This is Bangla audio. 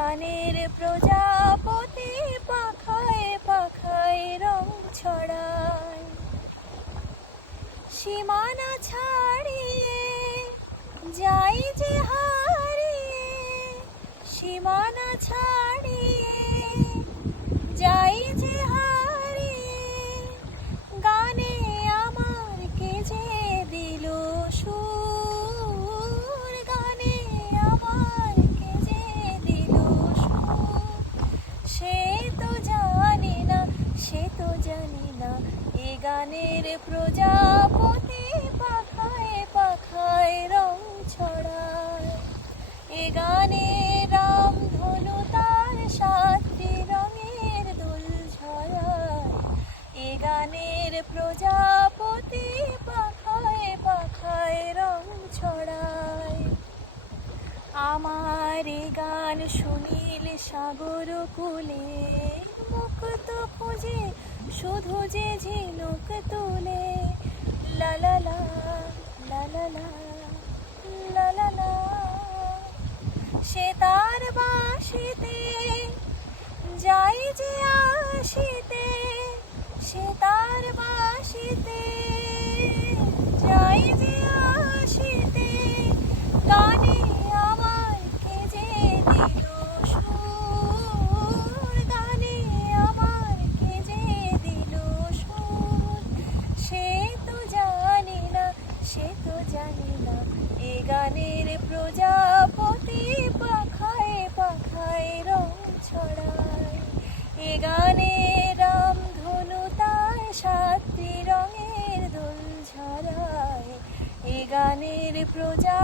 গানের প্রজাপতি পাখায় পাখায় রং ছড়ায়, সীমানা ছাড়িয়ে যাই যে হারিয়ে, সীমানা ছাড়িয়ে যাই যে হারিয়ে, গানে আমার কে যে দিল সুর, গানে আমার কে যে দিল সুর। সে তো জানি না, সে তো জানি না, এ গানের প্রজাপতি পাখায় পাখায় রং ছড়ায়। এ গানে রামধনু তার সাতটি রঙের দোল ঝরায়, এ গানের প্রজাপতি পাখায় পাখায় রং ছড়ায়। আমার এ গান সুনীল সাগর কূলে, মুক্ত খুঁজে শুধু যে ঝিনুক তুলে, লা লা লা লা লা লা লা লা লা। সে তার বাঁশিতে যাই যে আসিতে, সে তার বাঁশিতে যাই যে আসিতে, গানে আমার কে যে দিল সুর, গানে আমার কে যে দিল সুর। সে তো জানি না, সে তো জানি না, এ গানের প্রজাপতি পাখায় পাখায় রং ছড়ায়। এ গানে রামধনু তার সাতটি রঙের দোল ঝরায়, এ গানের প্রজা